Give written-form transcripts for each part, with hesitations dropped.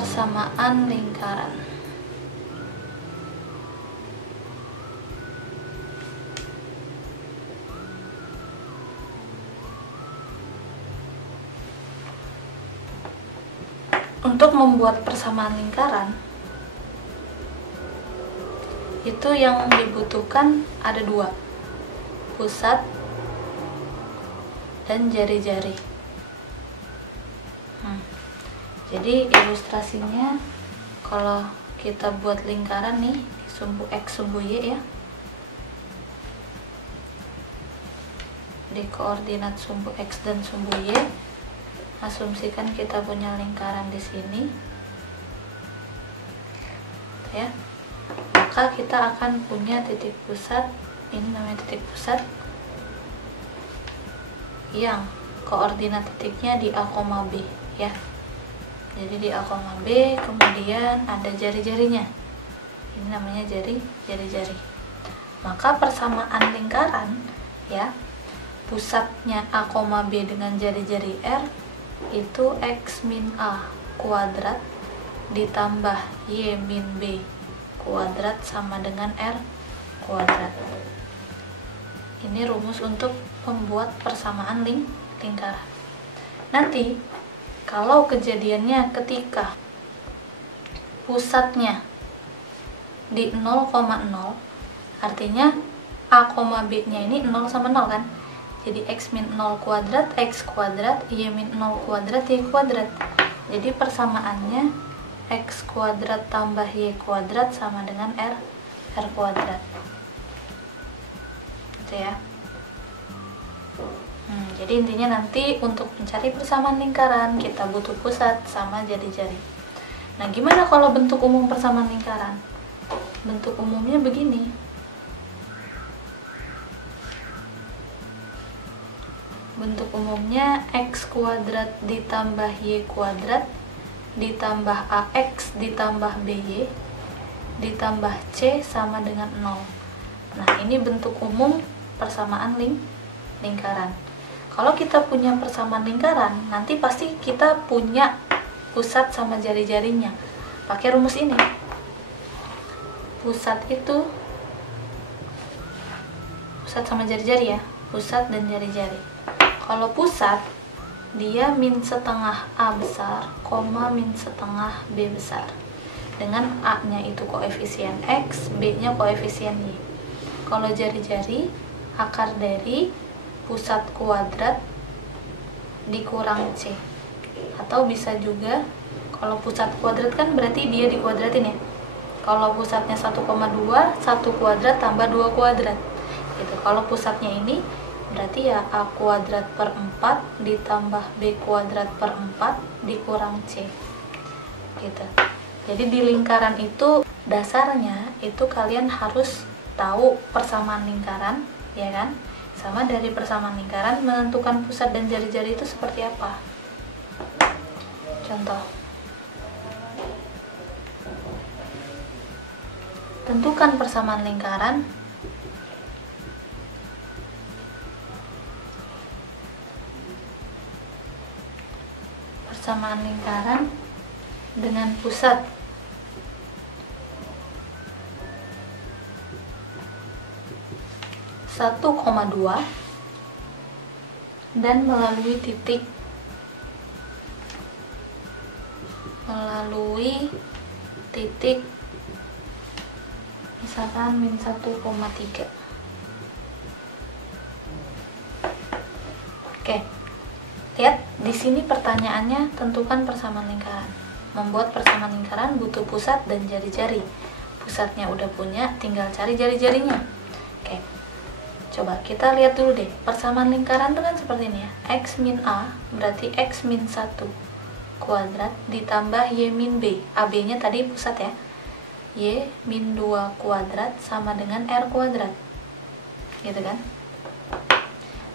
persamaan lingkaran. Untuk membuat persamaan lingkaran, itu yang dibutuhkan ada dua, pusat dan jari-jari. Jadi ilustrasinya, kalau kita buat lingkaran nih, sumbu X, sumbu Y ya, di koordinat sumbu X dan sumbu Y, asumsikan kita punya lingkaran di sini ya, maka kita akan punya titik pusat, ini namanya titik pusat, yang koordinat titiknya di A, B ya. Jadi di A, B, kemudian ada jari-jarinya, ini namanya jari-jari. Maka persamaan lingkaran ya, pusatnya A, B dengan jari-jari R itu X min A kuadrat ditambah Y min B kuadrat sama dengan R kuadrat. Ini rumus untuk membuat persamaan lingkaran. Nanti kalau kejadiannya ketika pusatnya di 0,0, artinya A, B nya ini 0 sama 0 kan. Jadi X min 0 kuadrat, X kuadrat, Y min 0 kuadrat, Y kuadrat. Jadi persamaannya X kuadrat tambah Y kuadrat sama dengan R kuadrat. Gitu ya. Jadi intinya nanti untuk mencari persamaan lingkaran, kita butuh pusat sama jari-jari. Nah, gimana kalau bentuk umum persamaan lingkaran? Bentuk umumnya begini. Bentuk umumnya X kuadrat ditambah Y kuadrat ditambah AX ditambah BY ditambah C sama dengan 0. Nah, ini bentuk umum persamaan lingkaran. Kalau kita punya persamaan lingkaran, nanti pasti kita punya pusat sama jari-jarinya. Pakai rumus ini. Pusat itu pusat sama jari-jari ya, pusat dan jari-jari. Kalau pusat, dia min setengah A besar, min setengah B besar. Dengan A-nya itu koefisien X, B-nya koefisien Y. Kalau jari-jari, akar dari pusat kuadrat dikurang C. Atau bisa juga, kalau pusat kuadrat kan berarti dia dikuadratin ya. Kalau pusatnya 1,2, 1 kuadrat tambah 2 kuadrat. Gitu. Kalau pusatnya ini, berarti ya A kuadrat per 4 ditambah B kuadrat per 4 dikurang C gitu. Jadi di lingkaran itu dasarnya itu kalian harus tahu persamaan lingkaran ya kan, sama dari persamaan lingkaran menentukan pusat dan jari-jari itu seperti apa. Contoh, tentukan persamaan lingkaran dengan pusat satu koma dua dan melalui titik misalkan min 1,3. Oke. Lihat di sini pertanyaannya, tentukan persamaan lingkaran. Membuat persamaan lingkaran butuh pusat dan jari-jari. Pusatnya udah punya, tinggal cari jari-jarinya. Oke. Coba kita lihat dulu deh. Persamaan lingkaran itu kan seperti ini ya. X min A berarti X min 1 kuadrat ditambah Y min B. AB-nya tadi pusat ya. Y min 2 kuadrat sama dengan R kuadrat. Gitu kan?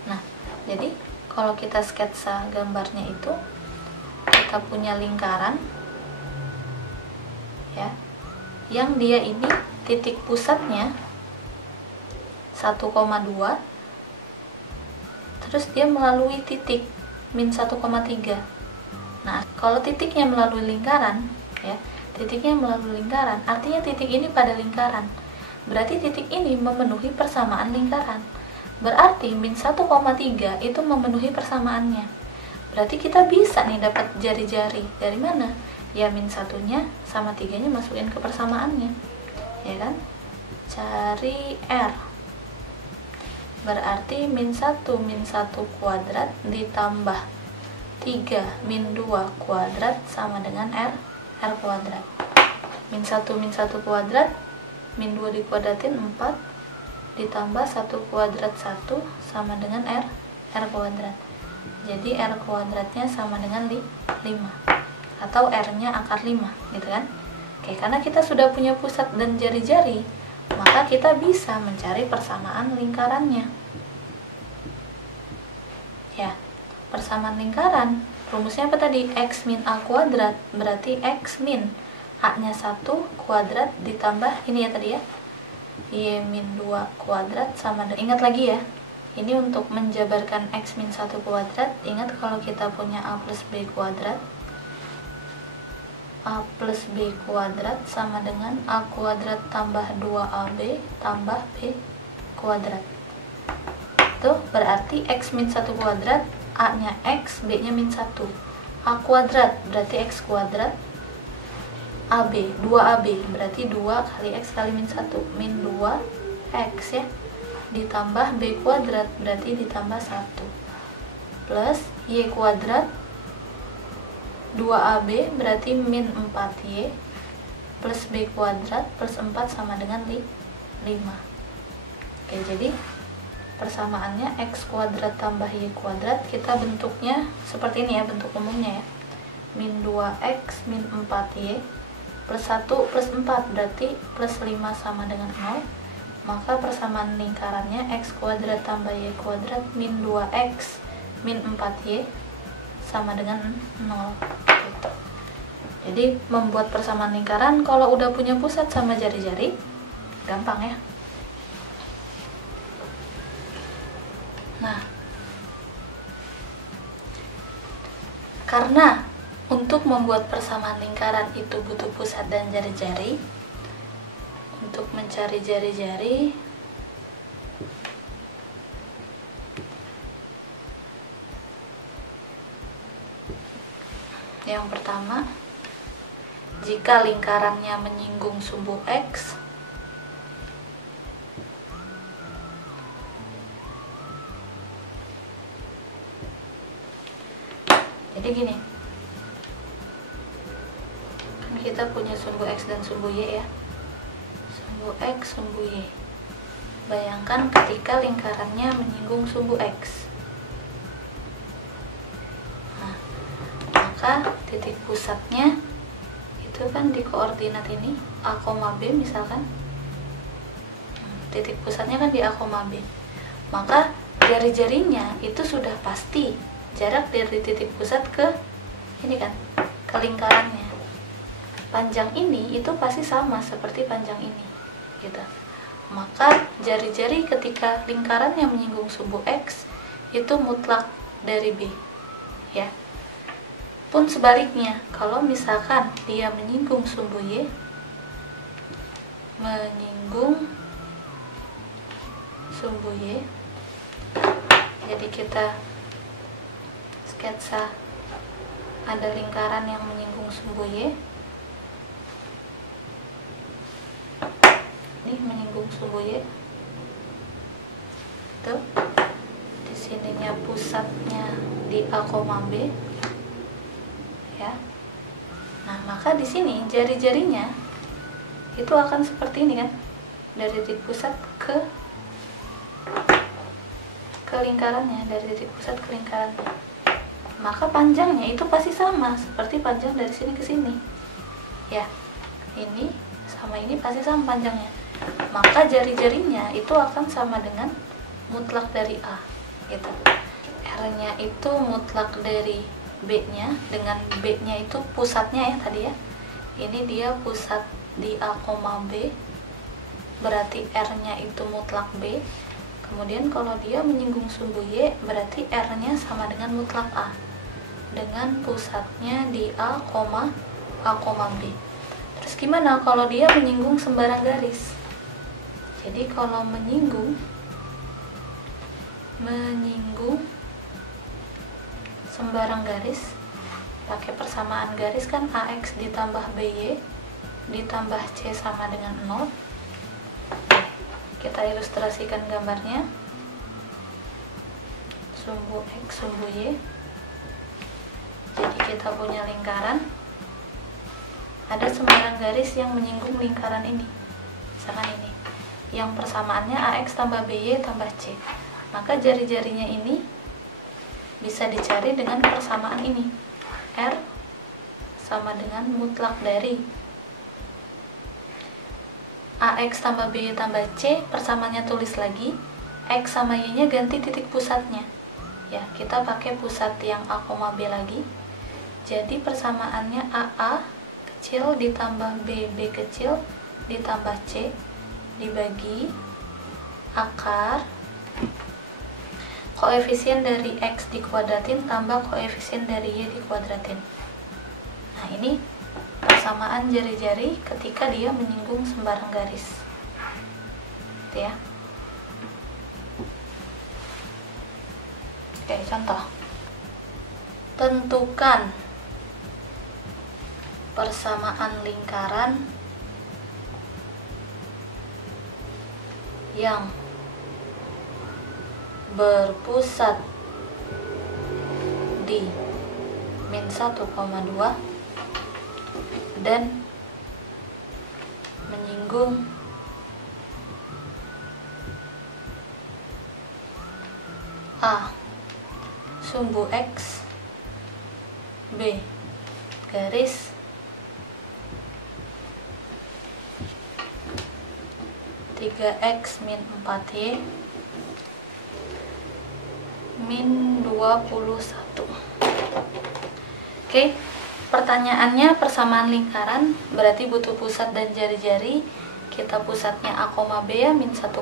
Nah, jadi kalau kita sketsa gambarnya itu, kita punya lingkaran ya, yang dia ini titik pusatnya 1,2, terus dia melalui titik min 1,3. Nah, kalau titiknya melalui lingkaran ya. Titiknya melalui lingkaran, artinya titik ini pada lingkaran. Berarti titik ini memenuhi persamaan lingkaran. Berarti min 1,3 itu memenuhi persamaannya. Berarti kita bisa nih dapat jari-jari. Dari mana? Ya min 1-nya sama 3-nya masukin ke persamaannya. Ya kan? Cari R. Berarti min 1 kuadrat ditambah 3 min 2 kuadrat sama dengan R kuadrat. Min 1 kuadrat, min 2 dikuadratin 4 ditambah 1 kuadrat 1 sama dengan R kuadrat. Jadi R kuadratnya sama dengan 5 atau R nya akar 5 gitu kan. Oke, karena kita sudah punya pusat dan jari-jari, maka kita bisa mencari persamaan lingkarannya. Ya, persamaan lingkaran rumusnya apa tadi? X min A kuadrat, berarti X min A nya 1 kuadrat ditambah ini ya tadi ya, Y min 2 kuadrat sama dengan, ingat lagi ya, ini untuk menjabarkan X min 1 kuadrat. Ingat kalau kita punya A plus B kuadrat, A plus B kuadrat sama dengan A kuadrat tambah 2AB tambah B kuadrat. Tuh, berarti X min 1 kuadrat, A nya X, B nya min 1. A kuadrat berarti X kuadrat, AB, 2AB berarti 2 kali X kali min 1, min 2X ya, ditambah B kuadrat berarti ditambah 1, plus Y kuadrat, 2AB berarti min 4Y, plus B kuadrat plus 4 sama dengan 5. Oke, jadi persamaannya X kuadrat tambah Y kuadrat, kita bentuknya seperti ini ya, bentuk umumnya ya, min 2X min 4Y plus 1 plus 4 berarti plus 5 sama dengan 0. Maka persamaan lingkarannya X kuadrat tambah Y kuadrat min 2X min 4Y sama dengan 0 gitu. Jadi membuat persamaan lingkaran kalau udah punya pusat sama jari-jari gampang ya. Nah, karena untuk membuat persamaan lingkaran itu butuh pusat dan jari-jari, untuk mencari jari-jari yang pertama, jika lingkarannya menyinggung sumbu X, jadi gini, kan kita punya sumbu X dan sumbu Y ya, sumbu X, sumbu Y. Bayangkan ketika lingkarannya menyinggung sumbu X, nah, maka titik pusatnya itu kan di koordinat ini A, B misalkan, titik pusatnya kan di A, B, maka jari-jarinya itu sudah pasti jarak dari titik pusat ke ini kan, ke lingkarannya. Panjang ini itu pasti sama seperti panjang ini gitu. Maka jari-jari ketika lingkarannya menyinggung sumbu X itu mutlak dari B ya. Pun sebaliknya, kalau misalkan dia menyinggung sumbu Y, jadi kita sketsa ada lingkaran yang menyinggung sumbu Y, ini menyinggung sumbu Y, tuh di sininya pusatnya di A, B ya. Nah, maka di sini jari-jarinya itu akan seperti ini kan, dari titik pusat ke lingkarannya, dari titik pusat ke lingkarannya. Maka panjangnya itu pasti sama seperti panjang dari sini ke sini ya, ini sama ini pasti sama panjangnya. Maka jari-jarinya itu akan sama dengan mutlak dari A gitu. R nya itu mutlak dari B nya, dengan B nya itu pusatnya ya tadi ya, ini dia pusat di A, B, berarti R nya itu mutlak B. Kemudian kalau dia menyinggung sumbu Y, berarti R nya sama dengan mutlak A, dengan pusatnya di A, A, B. Terus gimana kalau dia menyinggung sembarang garis? Jadi kalau menyinggung sembarang garis, pakai persamaan garis kan AX ditambah BY ditambah C sama dengan 0. Kita ilustrasikan gambarnya. Sumbu X, sumbu Y. Jadi kita punya lingkaran, ada sembarang garis yang menyinggung lingkaran ini, misalkan ini, yang persamaannya AX tambah BY tambah C. Maka jari-jarinya ini bisa dicari dengan persamaan ini. R sama dengan mutlak dari AX tambah BY tambah C, persamaannya tulis lagi, X sama Y nya ganti titik pusatnya. Ya, kita pakai pusat yang A, B lagi. Jadi persamaannya AA kecil ditambah BB kecil ditambah C dibagi akar koefisien dari X dikuadratin tambah koefisien dari Y dikuadratin. Nah, ini persamaan jari-jari ketika dia menyinggung sembarang garis. Gitu ya. Oke, contoh. Tentukan persamaan lingkaran yang berpusat di min 1,2 dan menyinggung A sumbu X, B garis tiga X min 4Y min 21. Oke, pertanyaannya persamaan lingkaran berarti butuh pusat dan jari-jari. Kita pusatnya A, B ya, min 1,2.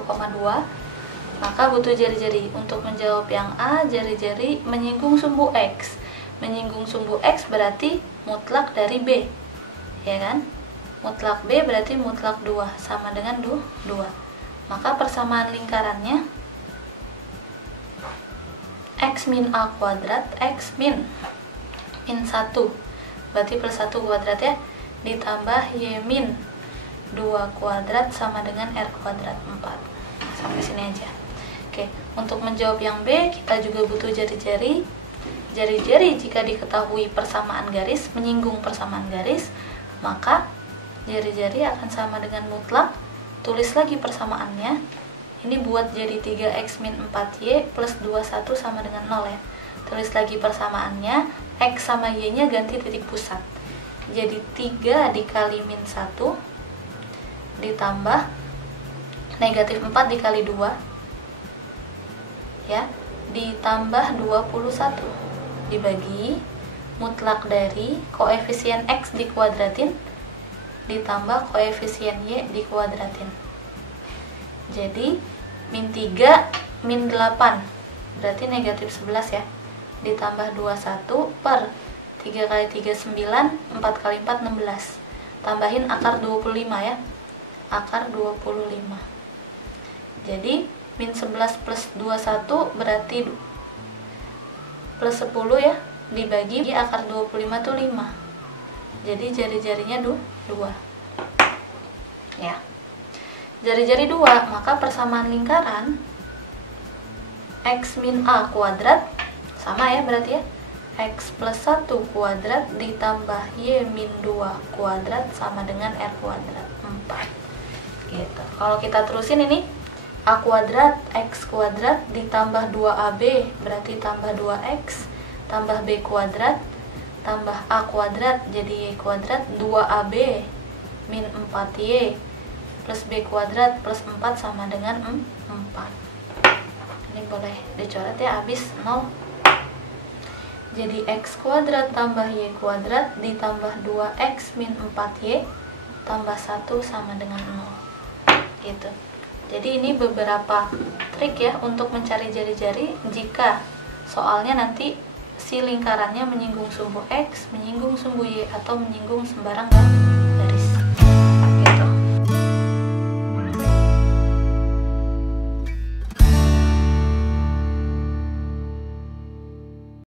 Maka butuh jari-jari. Untuk menjawab yang A, jari-jari menyinggung sumbu X. Menyinggung sumbu X berarti mutlak dari B, ya kan? Mutlak B berarti mutlak 2, sama dengan 2. Maka persamaan lingkarannya X min A kuadrat, X min 1 berarti plus 1 kuadrat ya, ditambah Y min 2 kuadrat sama dengan R kuadrat 4. Sampai sini aja. Oke, untuk menjawab yang B kita juga butuh jari-jari. Jari-jari jika diketahui persamaan garis, menyinggung persamaan garis, maka jari-jari akan sama dengan mutlak. Tulis lagi persamaannya. Ini buat jadi 3X min 4Y plus 21 sama dengan 0 ya. Tulis lagi persamaannya, X sama Y nya ganti titik pusat. Jadi 3 dikali min 1 ditambah negatif 4 dikali 2 ya, ditambah 21 dibagi mutlak dari koefisien X dikuadratin ditambah koefisien Y dikuadratin. Jadi min 3 min 8 berarti negatif 11 ya, ditambah 21 per 3 kali 3 9, 4 kali 4 16, tambahin akar 25 ya, akar 25. Jadi min 11 plus 21 berarti plus 10 ya, dibagi akar 25 itu 5. Jadi jari-jarinya 2 ya. Jari-jari 2, maka persamaan lingkaran X min A kuadrat sama ya berarti ya, X plus 1 kuadrat ditambah Y min 2 kuadrat sama dengan R kuadrat 4 gitu. Kalau kita terusin ini, A kuadrat X kuadrat ditambah 2AB berarti tambah 2X tambah B kuadrat tambah A kuadrat jadi Y kuadrat 2AB min 4Y plus B kuadrat plus 4 sama dengan 4. Ini boleh dicoret ya, habis 0. Jadi X kuadrat tambah Y kuadrat ditambah 2X min 4Y tambah 1 sama dengan 0 gitu. Jadi ini beberapa trik ya untuk mencari jari-jari jika soalnya nanti si lingkarannya menyinggung sumbu X, menyinggung sumbu Y, atau menyinggung sembarang garis.